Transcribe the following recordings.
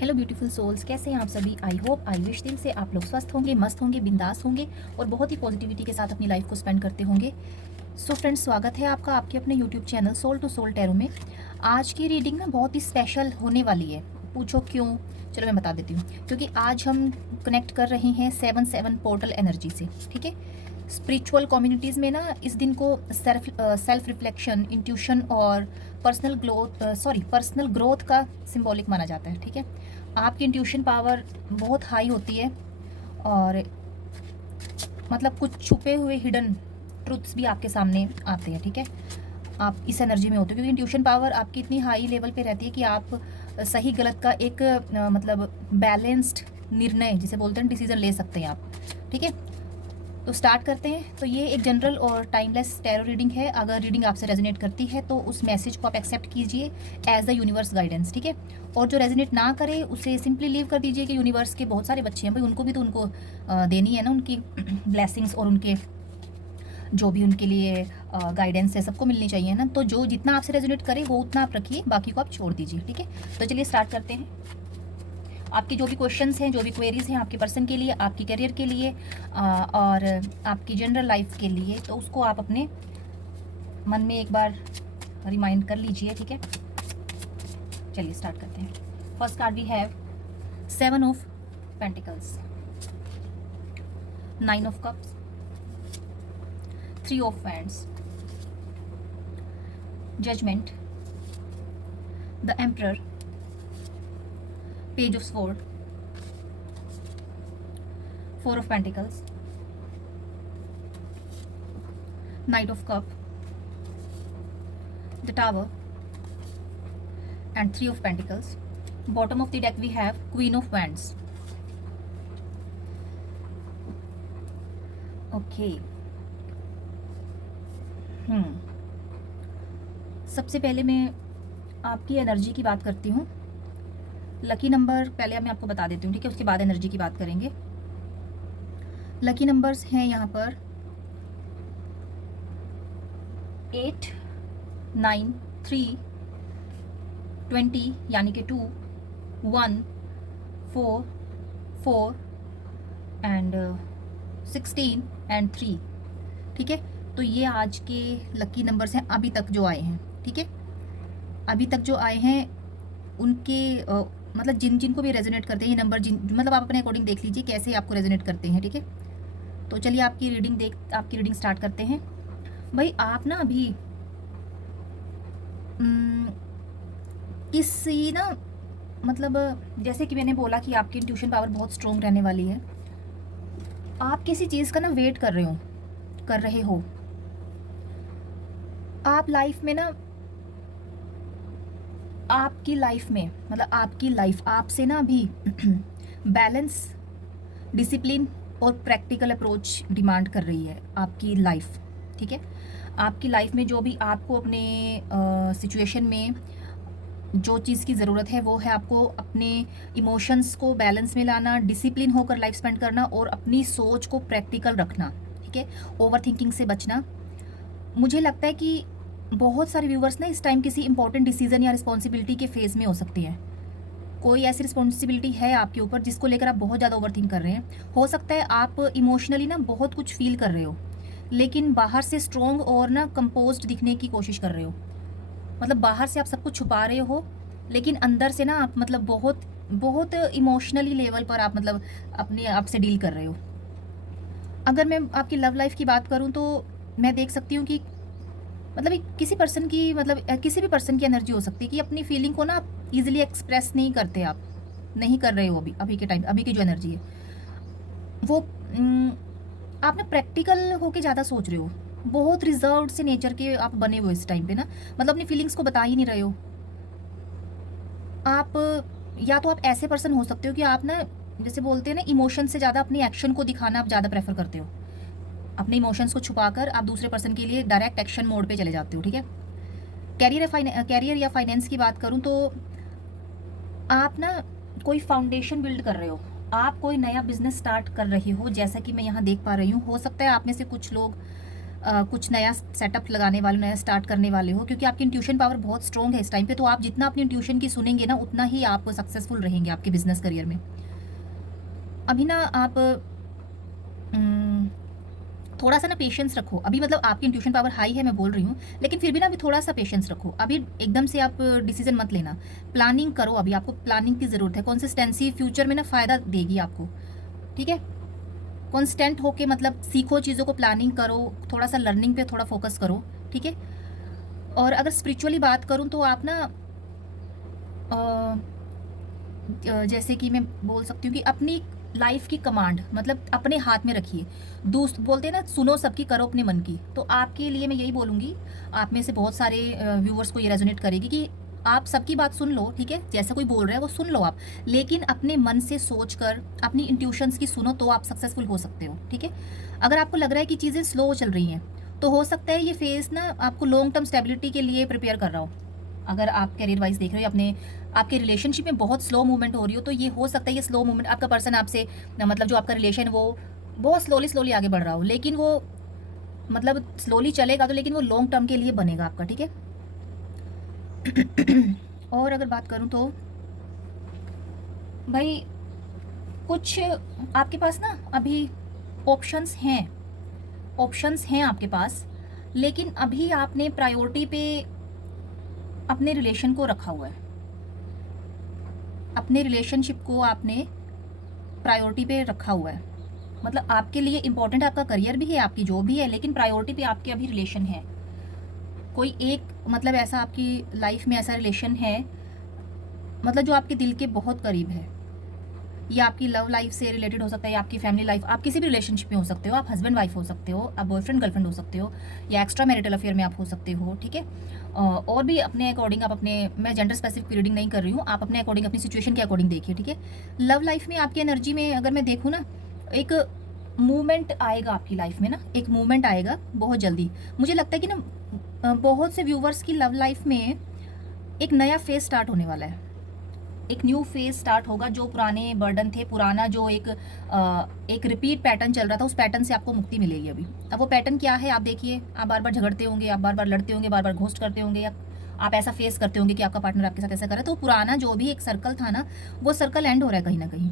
Hello beautiful souls, कैसे हैं आप सभी। आई होप आई विश दिन से आप लोग स्वस्थ होंगे, मस्त होंगे, बिंदास होंगे और बहुत ही पॉजिटिविटी के साथ अपनी लाइफ को स्पेंड करते होंगे। सो फ्रेंड्स, स्वागत है आपका आपके अपने YouTube channel soul to soul tarot में। आज की रीडिंग ना बहुत ही स्पेशल होने वाली है। पूछो क्यों? चलो मैं बता देती हूँ। क्योंकि आज हम कनेक्ट कर रहे हैं 7 पोर्टल एनर्जी से। ठीक है, स्पिरिचुअल कम्युनिटीज़ में ना इस दिन को सेल्फ रिफ्लेक्शन, इंट्यूशन और पर्सनल ग्रोथ का सिंबॉलिक माना जाता है। ठीक है, आपकी इंट्यूशन पावर बहुत हाई होती है और मतलब कुछ छुपे हुए हिडन ट्रुथ्स भी आपके सामने आते हैं। ठीक है, आप इस एनर्जी में होते हो क्योंकि इंट्यूशन पावर आपकी इतनी हाई लेवल पे रहती है कि आप सही गलत का एक मतलब बैलेंस्ड निर्णय जिसे बोलते हैं डिसीजन ले सकते हैं आप। ठीक है, तो स्टार्ट करते हैं। तो ये एक जनरल और टाइमलेस टैरो रीडिंग है। अगर रीडिंग आपसे रेजोनेट करती है तो उस मैसेज को आप एक्सेप्ट कीजिए एज द यूनिवर्स गाइडेंस। ठीक है, और जो रेजोनेट ना करे उसे सिंपली लीव कर दीजिए कि यूनिवर्स के बहुत सारे बच्चे हैं भाई, उनको भी तो उनको देनी है ना उनकी ब्लेसिंग्स और उनके जो भी उनके लिए गाइडेंस है सबको मिलनी चाहिए ना। तो जो जितना आपसे रेजोनेट करे वो उतना आप रखिए, बाकी को आप छोड़ दीजिए। ठीक है, तो चलिए स्टार्ट करते हैं। आपके जो भी क्वेश्चंस हैं, जो भी क्वेरीज हैं आपके पर्सन के लिए, आपके करियर के लिए और आपकी जनरल लाइफ के लिए, तो उसको आप अपने मन में एक बार रिमाइंड कर लीजिए। ठीक है, चलिए स्टार्ट करते हैं। First card we have 7 of pentacles, 9 of cups, 3 of wands, judgment, the emperor, page of sword, 4 of Pentacles, Knight of Cup, the Tower, and 3 of Pentacles. Bottom of the deck we have Queen of Wands. Okay. सबसे पहले मैं आपकी energy की बात करती हूँ। Lucky number पहले मैं आपको बता देती हूँ, ठीक है, उसके बाद एनर्जी की बात करेंगे। लकी नंबर्स हैं यहाँ पर 8, 9, 3, 20 यानी कि 2, 1, 4, 4 एंड 16 एंड 3। ठीक है, तो ये आज के लकी नंबर्स हैं अभी तक जो आए हैं। ठीक है, अभी तक जो आए हैं उनके मतलब जिन जिनको भी रेजोनेट करते हैं ये नंबर, जिन मतलब आप अपने अकॉर्डिंग देख लीजिए कैसे आपको रेजोनेट करते हैं। ठीक है, तो चलिए आपकी रीडिंग स्टार्ट करते हैं। भाई आप ना अभी किसी ना मतलब जैसे कि मैंने बोला कि आपकी इंट्यूशन पावर बहुत स्ट्रॉन्ग रहने वाली है। आप किसी चीज़ का ना वेट कर रहे हो। आप लाइफ में ना आपकी लाइफ में मतलब आपकी लाइफ आपसे ना अभी बैलेंस, डिसिप्लिन और प्रैक्टिकल अप्रोच डिमांड कर रही है आपकी लाइफ। ठीक है, आपकी लाइफ में जो भी आपको अपने सिचुएशन में जो चीज़ की ज़रूरत है वो है आपको अपने इमोशंस को बैलेंस में लाना, डिसिप्लिन होकर लाइफ स्पेंड करना और अपनी सोच को प्रैक्टिकल रखना। ठीक है, ओवर थिंकिंग से बचना। मुझे लगता है कि बहुत सारे व्यूवर्स ना इस टाइम किसी इंपॉर्टेंट डिसीजन या रिस्पॉन्सिबिलिटी के फेज में हो सकते हैं। कोई ऐसी रिस्पॉन्सिबिलिटी है आपके ऊपर जिसको लेकर आप बहुत ज़्यादा ओवरथिंक कर रहे हैं। हो सकता है आप इमोशनली ना बहुत कुछ फील कर रहे हो लेकिन बाहर से स्ट्रॉन्ग और ना कंपोज्ड दिखने की कोशिश कर रहे हो। मतलब बाहर से आप सब कुछ छुपा रहे हो लेकिन अंदर से ना आप मतलब बहुत बहुत इमोशनली लेवल पर आप मतलब अपने आप से डील कर रहे हो। अगर मैं आपकी लव लाइफ की बात करूँ तो मैं देख सकती हूँ कि मतलब किसी पर्सन की मतलब किसी भी पर्सन की एनर्जी हो सकती है कि अपनी फीलिंग को ना इजीली एक्सप्रेस नहीं करते, आप नहीं कर रहे हो अभी के टाइम, अभी की जो एनर्जी है वो आप ना प्रैक्टिकल होके ज़्यादा सोच रहे हो। बहुत रिजर्व्ड से नेचर के आप बने हुए इस टाइम पे ना, मतलब अपनी फीलिंग्स को बता ही नहीं रहे हो आप। या तो आप ऐसे पर्सन हो सकते हो कि आप ना जैसे बोलते हैं ना इमोशन से ज़्यादा अपनी एक्शन को दिखाना आप ज़्यादा प्रेफर करते हो। अपने इमोशंस को छुपाकर आप दूसरे पर्सन के लिए डायरेक्ट एक्शन मोड पे चले जाते हो। ठीक है, कैरियर या फाइनेंस की बात करूं तो आप ना कोई फाउंडेशन बिल्ड कर रहे हो, आप कोई नया बिजनेस स्टार्ट कर रहे हो जैसा कि मैं यहाँ देख पा रही हूँ। हो सकता है आप में से कुछ लोग कुछ नया सेटअप लगाने वाले हो, नया स्टार्ट करने वाले हो, क्योंकि आपकी इंट्यूशन पावर बहुत स्ट्रॉन्ग है इस टाइम पे। तो आप जितना अपनी इंट्यूशन की सुनेंगे ना, उतना ही आप सक्सेसफुल रहेंगे आपके बिजनेस करियर में। अभी ना आप थोड़ा सा ना पेशेंस रखो अभी, मतलब आपकी इंट्यूशन पावर हाई है मैं बोल रही हूँ, लेकिन फिर भी ना अभी थोड़ा सा पेशेंस रखो। अभी एकदम से आप डिसीजन मत लेना, प्लानिंग करो। अभी आपको प्लानिंग की ज़रूरत है। कंसिस्टेंसी फ्यूचर में ना फ़ायदा देगी आपको, ठीक है। कॉन्स्टेंट होके मतलब सीखो चीज़ों को, प्लानिंग करो, थोड़ा सा लर्निंग पे थोड़ा फोकस करो, ठीक है। और अगर स्पिरिचुअली बात करूँ तो आप ना जैसे कि मैं बोल सकती हूँ कि अपनी लाइफ की कमांड मतलब अपने हाथ में रखिए। दोस्त बोलते हैं ना, सुनो सबकी करो अपने मन की। तो आपके लिए मैं यही बोलूँगी, आप में से बहुत सारे व्यूअर्स को ये रेजोनेट करेगी कि आप सबकी बात सुन लो, ठीक है। जैसा कोई बोल रहा है वो सुन लो आप, लेकिन अपने मन से सोच कर अपनी इंट्यूशंस की सुनो, तो आप सक्सेसफुल हो सकते हो, ठीक है। अगर आपको लग रहा है कि चीज़ें स्लो चल रही हैं, तो हो सकता है ये फेज ना आपको लॉन्ग टर्म स्टेबिलिटी के लिए प्रिपेयर कर रहा हो। अगर आप करियर वाइज देख रहे हो, अपने आपके रिलेशनशिप में बहुत स्लो मूवमेंट हो रही हो, तो ये हो सकता है ये स्लो मूवमेंट आपका पर्सन आपसे मतलब जो आपका रिलेशन वो बहुत स्लोली स्लोली आगे बढ़ रहा हो, लेकिन वो मतलब स्लोली चलेगा तो, लेकिन वो लॉन्ग टर्म के लिए बनेगा आपका, ठीक है। और अगर बात करूं तो भाई कुछ आपके पास ना अभी ऑप्शंस हैं आपके पास, लेकिन अभी आपने प्रायोरिटी पे अपने रिलेशन को रखा हुआ है। अपने रिलेशनशिप को आपने प्रायोरिटी पे रखा हुआ है। मतलब आपके लिए इंपॉर्टेंट आपका करियर भी है, आपकी जॉब भी है, लेकिन प्रायोरिटी पे आपके अभी रिलेशन है। कोई एक मतलब ऐसा आपकी लाइफ में ऐसा रिलेशन है मतलब जो आपके दिल के बहुत करीब है। ये आपकी लव लाइफ से रिलेटेड हो सकता है, या आपकी फैमिली लाइफ, आप किसी भी रिलेशनशिप में हो सकते हो। आप हस्बैंड वाइफ हो सकते हो, आप बॉयफ्रेंड गर्लफ्रेंड हो सकते हो, या एक्स्ट्रा मैरिटल अफेयर में आप हो सकते हो, ठीक है। और भी अपने अकॉर्डिंग आप अपने, मैं जेंडर स्पेसिफिक रीडिंग नहीं कर रही हूँ, आप अपने अकॉर्डिंग अपनी सिचुएशन के अकॉर्डिंग देखिए, ठीक है। लव लाइफ में आपकी एनर्जी में अगर मैं देखूँ ना, एक मूवमेंट आएगा आपकी लाइफ में ना, एक मूवमेंट आएगा बहुत जल्दी। मुझे लगता है कि ना बहुत से व्यूवर्स की लव लाइफ में एक नया फेज स्टार्ट होने वाला है। एक न्यू फेज स्टार्ट होगा। जो पुराने बर्डन थे, पुराना जो एक रिपीट पैटर्न चल रहा था, उस पैटर्न से आपको मुक्ति मिलेगी अभी। अब वो पैटर्न क्या है आप देखिए, आप बार बार झगड़ते होंगे, आप बार बार लड़ते होंगे, बार बार घोस्ट करते होंगे, या आप ऐसा फेस करते होंगे कि आपका पार्टनर आपके साथ ऐसा करे। तो पुराना जो भी एक सर्कल था ना, वो सर्कल एंड हो रहा है कहीं ना कहीं।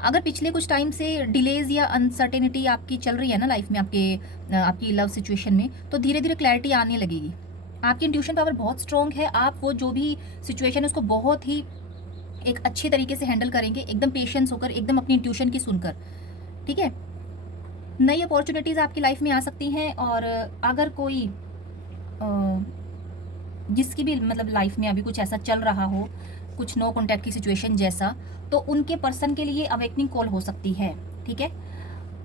अगर पिछले कुछ टाइम से डिलेज या अनसर्टेनिटी आपकी चल रही है ना लाइफ में, आपकी लव सिचुएशन में, तो धीरे धीरे क्लैरिटी आने लगेगी। आपकी इंट्यूशन पावर बहुत स्ट्रॉन्ग है। आप वो जो भी सिचुएशन है उसको बहुत ही एक अच्छे तरीके से हैंडल करेंगे, एकदम पेशेंस होकर, एकदम अपनी इंट्यूशन की सुनकर, ठीक है। नई अपॉर्चुनिटीज़ आपकी लाइफ में आ सकती हैं। और अगर कोई जिसकी भी मतलब लाइफ में अभी कुछ ऐसा चल रहा हो, कुछ नो कॉन्टैक्ट की सिचुएशन जैसा, तो उनके पर्सन के लिए अवेकनिंग कॉल हो सकती है, ठीक है।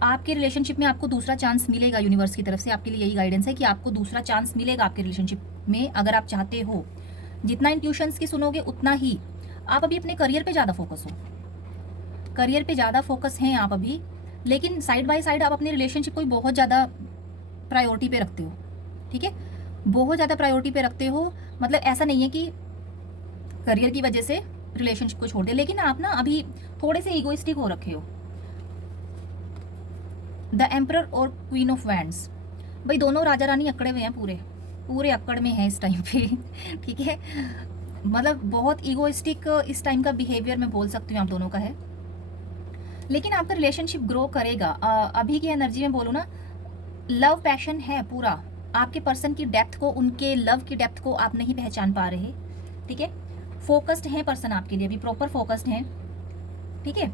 आपके रिलेशनशिप में आपको दूसरा चांस मिलेगा। यूनिवर्स की तरफ से आपके लिए यही गाइडेंस है कि आपको दूसरा चांस मिलेगा आपके रिलेशनशिप में, अगर आप चाहते हो। जितना इंट्यूशंस की सुनोगे उतना ही आप अभी अपने करियर पे ज़्यादा फोकस हो, करियर पे ज़्यादा फोकस हैं आप अभी, लेकिन साइड बाय साइड आप अपने रिलेशनशिप को बहुत ज़्यादा प्रायोरिटी पे रखते हो, ठीक है। बहुत ज़्यादा प्रायोरिटी पे रखते हो, मतलब ऐसा नहीं है कि करियर की वजह से रिलेशनशिप को छोड़ दे, लेकिन आप ना अभी थोड़े से इगोइस्टिक हो रखे हो। द एम्परर और क्वीन ऑफ वैंड्स, भाई दोनों राजा रानी अकड़े हुए हैं, पूरे पूरे अकड़ में हैं इस टाइम पे, ठीक है। मतलब बहुत ईगोइस्टिक इस टाइम का बिहेवियर मैं बोल सकती हूँ आप दोनों का है, लेकिन आपका रिलेशनशिप ग्रो करेगा। अभी की एनर्जी में बोलूँ ना, लव पैशन है पूरा। आपके पर्सन की डेप्थ को, उनके लव की डेप्थ को आप नहीं पहचान पा रहे, ठीक है। फोकस्ड है पर्सन आपके लिए, अभी प्रॉपर फोकस्ड है, ठीक है।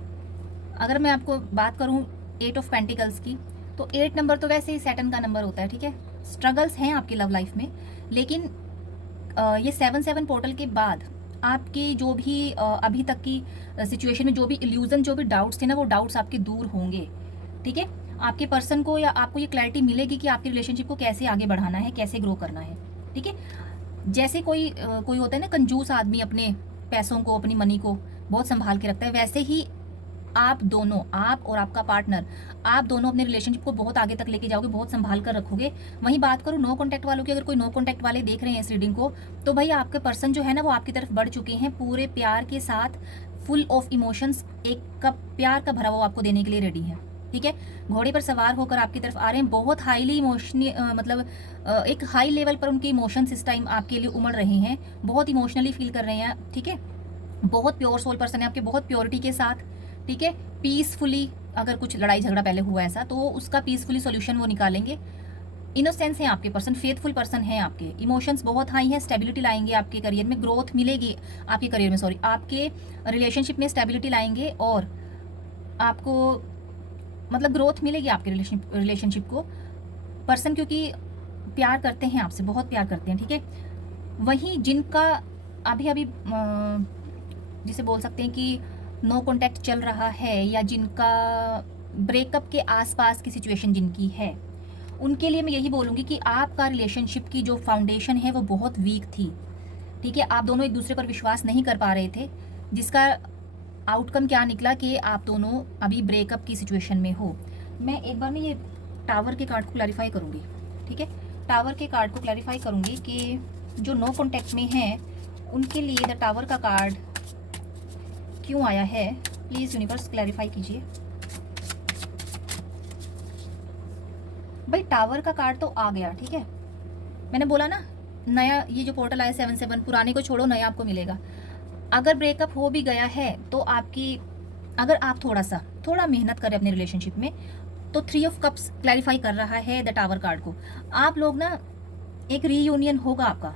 अगर मैं आपको बात करूँ 8 ऑफ पेंटिकल्स की, तो 8 नंबर तो वैसे ही सैटर्न का नंबर होता है, ठीक है। स्ट्रगल्स हैं आपकी लव लाइफ में, लेकिन ये 7-7 पोर्टल के बाद आपकी जो भी अभी तक की सिचुएशन में जो भी इल्यूजन, जो भी डाउट्स थे ना, वो डाउट्स आपके दूर होंगे, ठीक है। आपके पर्सन को या आपको ये क्लैरिटी मिलेगी कि आपके रिलेशनशिप को कैसे आगे बढ़ाना है, कैसे ग्रो करना है, ठीक है। जैसे कोई होता है ना कंजूस आदमी, अपने पैसों को, अपनी मनी को बहुत संभाल के रखता है, वैसे ही आप दोनों, आप और आपका पार्टनर, आप दोनों अपने रिलेशनशिप को बहुत आगे तक लेके जाओगे, बहुत संभाल कर रखोगे। वहीं बात करूँ नो कॉन्टैक्ट वालों की, अगर कोई नो कॉन्टैक्ट वाले देख रहे हैं इस रीडिंग को, तो भाई आपके पर्सन जो है ना, वो आपकी तरफ बढ़ चुके हैं पूरे प्यार के साथ, फुल ऑफ इमोशंस, एक कप प्यार का भरा वो आपको देने के लिए रेडी है, ठीक है। घोड़े पर सवार होकर आपकी तरफ आ रहे हैं, बहुत हाईली इमोशनली मतलब एक हाई लेवल पर उनके इमोशंस इस टाइम आपके लिए उमड़ रहे हैं, बहुत इमोशनली फील कर रहे हैं, ठीक है। बहुत प्योर सोल पर्सन है आपके, बहुत प्योरिटी के साथ, ठीक है। पीसफुली, अगर कुछ लड़ाई झगड़ा पहले हुआ ऐसा तो उसका पीसफुली सॉल्यूशन वो निकालेंगे। इनोसेंस है आपके पर्सन, फेथफुल पर्सन है आपके, इमोशंस बहुत हाई है, स्टेबिलिटी लाएंगे आपके करियर में, ग्रोथ मिलेगी आपके करियर में, सॉरी आपके रिलेशनशिप में स्टेबिलिटी लाएंगे और आपको मतलब ग्रोथ मिलेगी आपके रिलेशनशिप को। पर्सन क्योंकि प्यार करते हैं आपसे, बहुत प्यार करते हैं, ठीक है। वहीं जिनका अभी अभी जिसे बोल सकते हैं कि नो कॉन्टैक्ट चल रहा है, या जिनका ब्रेकअप के आसपास की सिचुएशन जिनकी है, उनके लिए मैं यही बोलूँगी कि आपका रिलेशनशिप की जो फाउंडेशन है वो बहुत वीक थी, ठीक है। आप दोनों एक दूसरे पर विश्वास नहीं कर पा रहे थे, जिसका आउटकम क्या निकला कि आप दोनों अभी ब्रेकअप की सिचुएशन में हो। मैं एक बार में ये टावर के कार्ड को क्लैरिफाई करूँगी, ठीक है। टावर के कार्ड को क्लैरिफाई करूँगी कि जो नो कॉन्टैक्ट में हैं उनके लिए द टावर का कार्ड क्यों आया है, प्लीज़ यूनिवर्स क्लैरिफाई कीजिए। भाई टावर का कार्ड तो आ गया, ठीक है। मैंने बोला ना, नया ये जो पोर्टल आया 7/7, पुराने को छोड़ो, नया आपको मिलेगा। अगर ब्रेकअप हो भी गया है तो आपकी, अगर आप थोड़ा मेहनत करें अपने रिलेशनशिप में, तो 3 ऑफ कप्स क्लैरिफाई कर रहा है द टावर कार्ड को। आप लोग ना एक रीयूनियन होगा आपका,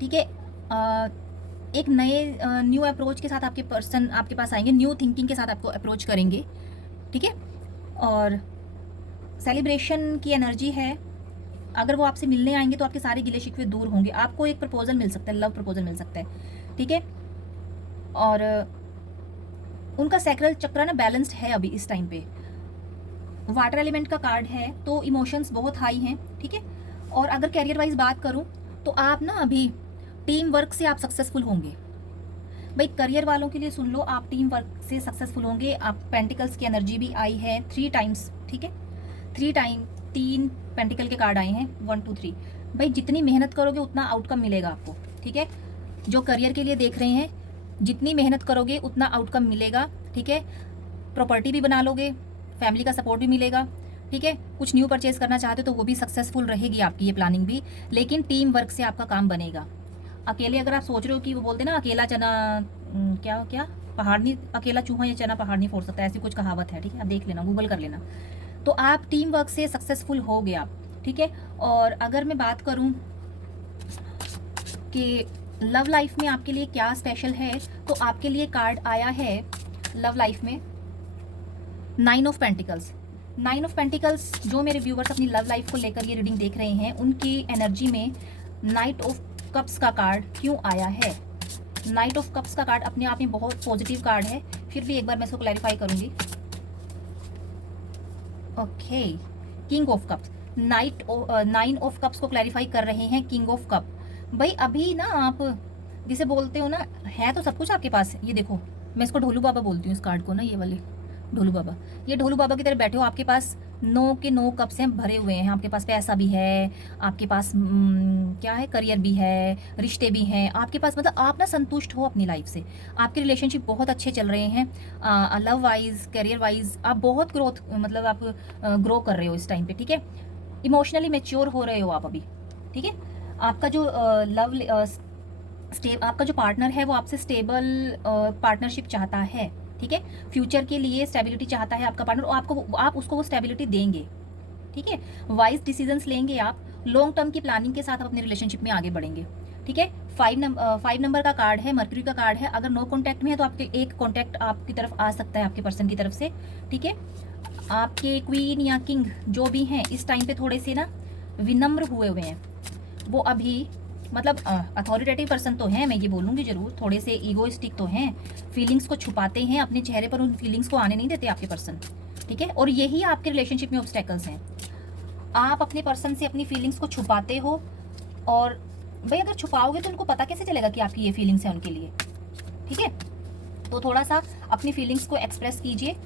ठीक है। एक नए न्यू अप्रोच के साथ आपके पर्सन आपके पास आएंगे, न्यू थिंकिंग के साथ आपको अप्रोच करेंगे, ठीक है। और सेलिब्रेशन की एनर्जी है, अगर वो आपसे मिलने आएंगे तो आपके सारे गिले शिकवे दूर होंगे, आपको एक प्रपोजल मिल सकता है, लव प्रपोजल मिल सकता है, ठीक है। और उनका सैक्रल चक्र ना बैलेंस्ड है अभी इस टाइम पे। वाटर एलिमेंट का कार्ड है तो इमोशंस बहुत हाई हैं, ठीक है। और अगर कैरियर वाइज बात करूं तो आप ना अभी टीम वर्क से आप सक्सेसफुल होंगे। भाई करियर वालों के लिए सुन लो, आप टीम वर्क से सक्सेसफुल होंगे। आप पेंटिकल्स की एनर्जी भी आई है 3 टाइम्स, ठीक है। 3 पेंटिकल के कार्ड आए हैं, 1 2 3। भाई जितनी मेहनत करोगे उतना आउटकम मिलेगा आपको, ठीक है। जो करियर के लिए देख रहे हैं, जितनी मेहनत करोगे उतना आउटकम मिलेगा, ठीक है। प्रॉपर्टी भी बना लोगे, फैमिली का सपोर्ट भी मिलेगा, ठीक है। कुछ न्यू परचेज करना चाहते हो तो वो भी सक्सेसफुल रहेगी आपकी ये प्लानिंग भी, लेकिन टीम वर्क से आपका काम बनेगा। अकेले अगर आप सोच रहे हो कि वो बोलते ना अकेला चना क्या क्या पहाड़ नहीं, अकेला चूहा या चना पहाड़ नहीं फोड़ सकता, ऐसी कुछ कहावत है, ठीक है। आप देख लेना, गूगल कर लेना। तो आप टीम वर्क से सक्सेसफुल हो गए आप, ठीक है। और अगर मैं बात करूं कि लव लाइफ में आपके लिए क्या स्पेशल है, तो आपके लिए कार्ड आया है लव लाइफ में 9 ऑफ पेंटिकल्स। 9 ऑफ पेंटिकल्स, जो मेरे व्यूवर्स अपनी लव लाइफ को लेकर ये रीडिंग देख रहे हैं, उनकी एनर्जी में नाइट ऑफ कप्स का कार्ड क्यों आया है। नाइट ऑफ कप्स का कार्ड अपने आप में बहुत पॉजिटिव कार्ड है, फिर भी एक बार मैं इसको क्लैरिफाई करूंगी। Okay, king of cups, 9 of cups को क्लैरिफाई कर रहे हैं किंग ऑफ कप। भाई अभी ना आप जिसे बोलते हो ना, है तो सब कुछ आपके पास। ये देखो, मैं इसको ढोलू बाबा बोलती हूँ इस कार्ड को ना, ये वाले ढोलू बाबा, ये ढोलू बाबा की तरह बैठे हो, आपके पास 9 के 9 कप्स हैं, भरे हुए हैं। आपके पास पैसा भी है, आपके पास क्या है, करियर भी है, रिश्ते भी हैं आपके पास, मतलब आप ना संतुष्ट हो अपनी लाइफ से। आपके रिलेशनशिप बहुत अच्छे चल रहे हैं, लव वाइज, करियर वाइज आप बहुत ग्रोथ, मतलब आप ग्रो कर रहे हो इस टाइम पे, ठीक है। इमोशनली मेच्योर हो रहे हो आप अभी, ठीक है। आपका जो आपका जो पार्टनर है वो आपसे स्टेबल पार्टनरशिप चाहता है, ठीक है। फ्यूचर के लिए स्टेबिलिटी चाहता है आपका पार्टनर, और आप उसको वो स्टेबिलिटी देंगे, ठीक है। वाइज डिसीजंस लेंगे आप, लॉन्ग टर्म की प्लानिंग के साथ आप अपने रिलेशनशिप में आगे बढ़ेंगे, ठीक है। 5 नंबर का कार्ड है, मर्क्यूरी का कार्ड है। अगर नो कॉन्टैक्ट में है तो आपके एक कॉन्टैक्ट आपकी तरफ आ सकता है, आपके पर्सन की तरफ से, ठीक है। आपके क्वीन या किंग जो भी हैं इस टाइम पे थोड़े से ना विनम्र हुए हुए हैं, वो अभी मतलब अथॉरिटेटिव पर्सन तो हैं, मैं ये बोलूँगी जरूर, थोड़े से ईगोइस्टिक तो हैं, फीलिंग्स को छुपाते हैं अपने चेहरे पर, उन फीलिंग्स को आने नहीं देते आपके पर्सन, ठीक है। और यही आपके रिलेशनशिप में ऑब्स्टेकल्स हैं, आप अपने पर्सन से अपनी फीलिंग्स को छुपाते हो। और भाई अगर छुपाओगे तो उनको पता कैसे चलेगा कि आपकी ये फीलिंग्स हैं उनके लिए, ठीक है। तो थोड़ा सा अपनी फीलिंग्स को एक्सप्रेस कीजिए,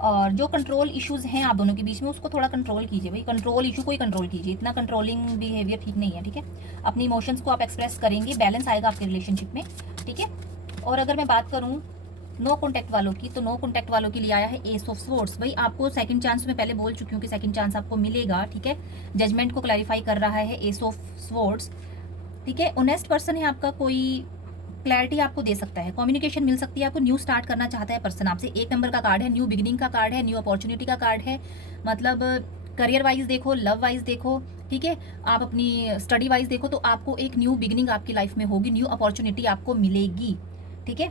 और जो कंट्रोल इश्यूज हैं आप दोनों के बीच में उसको थोड़ा कंट्रोल कीजिए। भाई कंट्रोल इशू को ही कंट्रोल कीजिए, इतना कंट्रोलिंग बिहेवियर ठीक नहीं है, ठीक है। अपनी इमोशंस को आप एक्सप्रेस करेंगे, बैलेंस आएगा आपके रिलेशनशिप में, ठीक है। और अगर मैं बात करूं नो कॉन्टैक्ट वालों की, तो नो कॉन्टैक्ट वालों के लिए आया है एस ऑफ स्वॉर्ड्स। भाई आपको सेकंड चांस में पहले बोल चुकी हूँ कि सेकंड चांस आपको मिलेगा, ठीक है। जजमेंट को क्लैरिफाई कर रहा है एस ऑफ स्वॉर्ड्स, ठीक है। ऑनेस्ट पर्सन है आपका, कोई क्लैरिटी आपको दे सकता है, कम्युनिकेशन मिल सकती है आपको, न्यू स्टार्ट करना चाहता है पर्सन आपसे। 1 नंबर का कार्ड है, न्यू बिगिनिंग का कार्ड है, न्यू अपॉर्चुनिटी का कार्ड है। मतलब करियर वाइज देखो, लव वाइज देखो, ठीक है, आप अपनी स्टडी वाइज देखो, तो आपको एक न्यू बिगिनिंग आपकी लाइफ में होगी, न्यू अपॉर्चुनिटी आपको मिलेगी, ठीक है।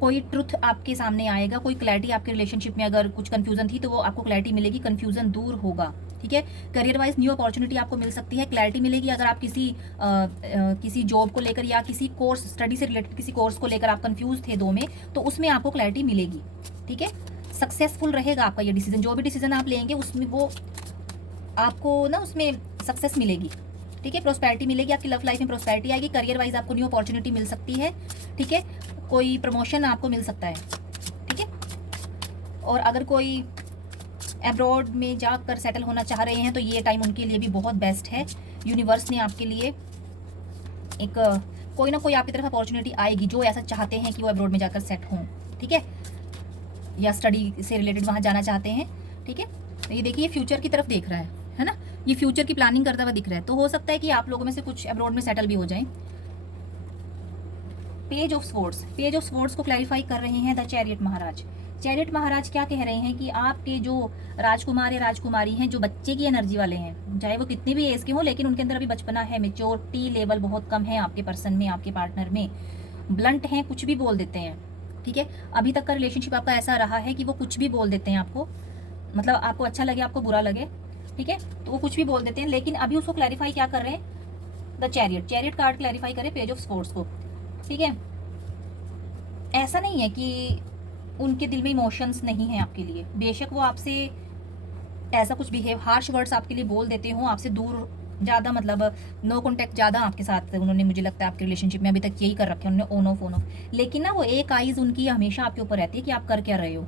कोई ट्रुथ आपके सामने आएगा, कोई क्लैरिटी आपके रिलेशनशिप में अगर कुछ कंफ्यूजन थी तो वो आपको क्लैरिटी मिलेगी, कंफ्यूजन दूर होगा, ठीक है। करियर वाइज न्यू अपॉर्चुनिटी आपको मिल सकती है, क्लैरिटी मिलेगी। अगर आप किसी जॉब को लेकर या किसी कोर्स, स्टडी से रिलेटेड किसी कोर्स को लेकर आप कंफ्यूज थे 2 में, तो उसमें आपको क्लैरिटी मिलेगी, ठीक है। सक्सेसफुल रहेगा आपका ये डिसीजन, जो भी डिसीजन आप लेंगे उसमें वो आपको ना उसमें सक्सेस मिलेगी, ठीक है। प्रोस्पेरिटी मिलेगी, आपकी लव लाइफ में प्रोस्पेरिटी आएगी। करियर वाइज आपको न्यू अपॉर्चुनिटी मिल सकती है, ठीक है। कोई प्रमोशन आपको मिल सकता है, ठीक है। और अगर कोई अब्रॉड में जाकर सेटल होना चाह रहे हैं तो ये टाइम उनके लिए भी बहुत बेस्ट है। यूनिवर्स ने आपके लिए एक कोई ना कोई आपकी तरफ अपॉर्चुनिटी आएगी, जो ऐसा चाहते हैं कि वो अब्रॉड में जाकर सेट हों, ठीक है, या स्टडी से रिलेटेड वहाँ जाना चाहते हैं, ठीक है। तो ये देखिए फ्यूचर की तरफ देख रहा है ना, ये फ्यूचर की प्लानिंग करता हुआ दिख रहा है। तो हो सकता है कि आप लोगों में से कुछ अब्रॉड में सेटल भी हो जाएं। Page of swords, page of swords को क्लैरिफाई कर रहे हैं द चैरियट महाराज। चैरियट महाराज क्या कह रहे हैं कि आपके जो राजकुमार या राजकुमारी हैं, जो बच्चे की एनर्जी वाले हैं, चाहे वो कितनी भी एज के हों, लेकिन उनके अंदर अभी बचपना है, मेच्योरिटी लेवल बहुत कम है आपके पर्सन में, आपके पार्टनर में। ब्लंट हैं, कुछ भी बोल देते हैं, ठीक है। अभी तक का रिलेशनशिप आपका ऐसा रहा है कि वो कुछ भी बोल देते हैं आपको, मतलब आपको अच्छा लगे आपको बुरा लगे, ठीक है, तो वो कुछ भी बोल देते हैं। लेकिन अभी उसको क्लैरिफाई क्या कर रहे हैं, the chariot, chariot card clarify करे पेज ऑफ स्वॉर्ड्स को, ठीक है। ऐसा नहीं है कि उनके दिल में इमोशंस नहीं है आपके लिए, बेशक वो आपसे ऐसा कुछ बिहेव, हार्श वर्ड्स आपके लिए बोल देते हो, आपसे दूर ज़्यादा, मतलब नो कॉन्टैक्ट ज़्यादा आपके साथ उन्होंने, मुझे लगता है आपके रिलेशनशिप में अभी तक यही कर रखे हैं उन्होंने, ऑन ऑफ। लेकिन ना वो एक आइज़ उनकी हमेशा आपके ऊपर रहती है कि आप कर क्या रहे हो।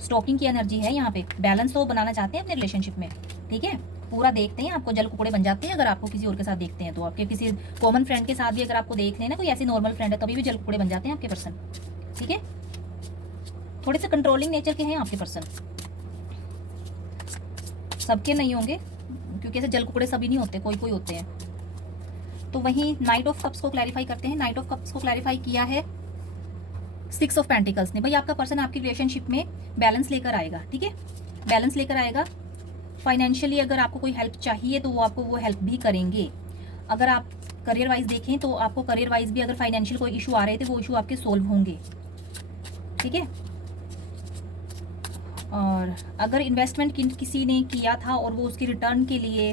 स्टॉकिंग की एनर्जी है यहाँ पे, बैलेंस तो बनाना चाहते हैं अपने रिलेशनशिप में, ठीक है। पूरा देखते हैं, आपको जल कुकड़े बन जाते हैं अगर आपको किसी और के साथ देखते हैं तो। आपके किसी कॉमन फ्रेंड के साथ भी अगर आपको देख लेना, कोई ऐसी नॉर्मल फ्रेंड है, तभी भी जल कुकड़े बन जाते हैं आपके पर्सन, ठीक है। थोड़े से कंट्रोलिंग नेचर के हैं आपके पर्सन, सबके नहीं होंगे क्योंकि ऐसे जल कुकड़े सभी नहीं होते, कोई कोई होते हैं। तो वहीं नाइट ऑफ कप्स को क्लैरिफाई करते हैं। नाइट ऑफ कप्स को क्लैरिफाई किया है 6 ऑफ पेंटिकल्स ने। भाई आपका पर्सन आपकी रिलेशनशिप में बैलेंस लेकर आएगा, ठीक है, बैलेंस लेकर आएगा। फाइनेंशियली अगर आपको कोई हेल्प चाहिए तो वो आपको वो हेल्प भी करेंगे। अगर आप करियर वाइज देखें तो आपको करियर वाइज भी अगर फाइनेंशियल कोई इशू आ रहे थे, वो इशू आपके सोल्व होंगे, ठीक है। और अगर इन्वेस्टमेंट किसी ने किया था और वो उसकी रिटर्न के लिए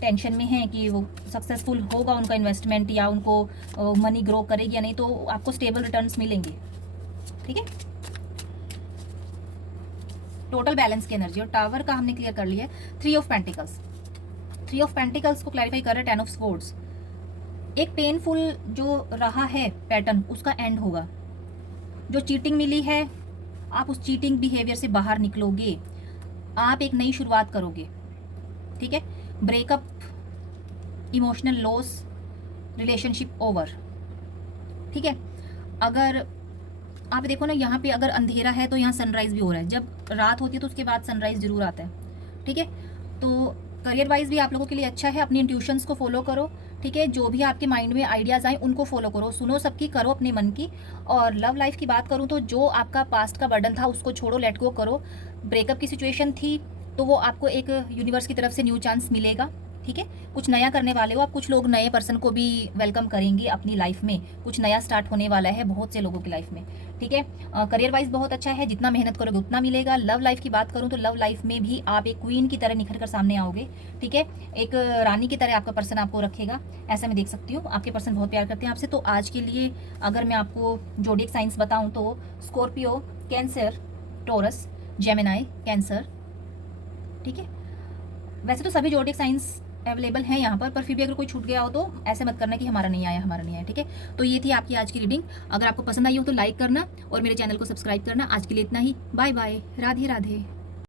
टेंशन में है कि वो सक्सेसफुल होगा उनका इन्वेस्टमेंट, या उनको मनी ग्रो करेगी या नहीं, तो आपको स्टेबल रिटर्न्स मिलेंगे, ठीक है। टोटल बैलेंस की एनर्जी और टावर का हमने क्लियर कर लिया है। 3 ऑफ पेंटिकल्स, 3 ऑफ पेंटिकल्स को क्लैरिफाई कर रहे हैं 10 ऑफ स्वॉर्ड्स। एक पेनफुल जो रहा है पैटर्न, उसका एंड होगा। जो चीटिंग मिली है, आप उस चीटिंग बिहेवियर से बाहर निकलोगे, आप एक नई शुरुआत करोगे, ठीक है। Breakup, emotional loss, relationship over, ठीक है। अगर आप देखो ना यहाँ पे अगर अंधेरा है तो यहाँ सनराइज भी हो रहा है, जब रात होती है तो उसके बाद सनराइज जरूर आता है, ठीक है। तो करियर वाइज भी आप लोगों के लिए अच्छा है, अपनी इंट्यूशंस को फॉलो करो, ठीक है। जो भी आपके माइंड में आइडियाज़ आए उनको फॉलो करो, सुनो सबकी, करो अपने मन की। और लव लाइफ की बात करूँ तो जो आपका पास्ट का बर्डन था उसको छोड़ो, लेट गो करो। ब्रेकअप की सिचुएशन थी तो वो आपको एक यूनिवर्स की तरफ से न्यू चांस मिलेगा, ठीक है। कुछ नया करने वाले हो आप, कुछ लोग नए पर्सन को भी वेलकम करेंगे अपनी लाइफ में, कुछ नया स्टार्ट होने वाला है बहुत से लोगों की लाइफ में, ठीक है। करियर वाइज बहुत अच्छा है, जितना मेहनत करोगे उतना मिलेगा। लव लाइफ की बात करूं तो लव लाइफ में भी आप एक क्वीन की तरह निखर कर सामने आओगे, ठीक है। एक रानी की तरह आपका पर्सन आपको रखेगा, ऐसा मैं देख सकती हूँ। आपके पर्सन बहुत प्यार करते हैं आपसे। तो आज के लिए अगर मैं आपको जोडिएक साइंस बताऊँ तो Scorpio, cancer, taurus, Gemini, cancer, ठीक है। वैसे तो सभी जोडिएक साइंस अवेलेबल हैं यहाँ पर फिर भी अगर कोई छूट गया हो तो ऐसे मत करना कि हमारा नहीं आया, हमारा नहीं आया, ठीक है। तो ये थी आपकी आज की रीडिंग। अगर आपको पसंद आई हो तो लाइक करना और मेरे चैनल को सब्सक्राइब करना। आज के लिए इतना ही, बाय बाय, राधे राधे।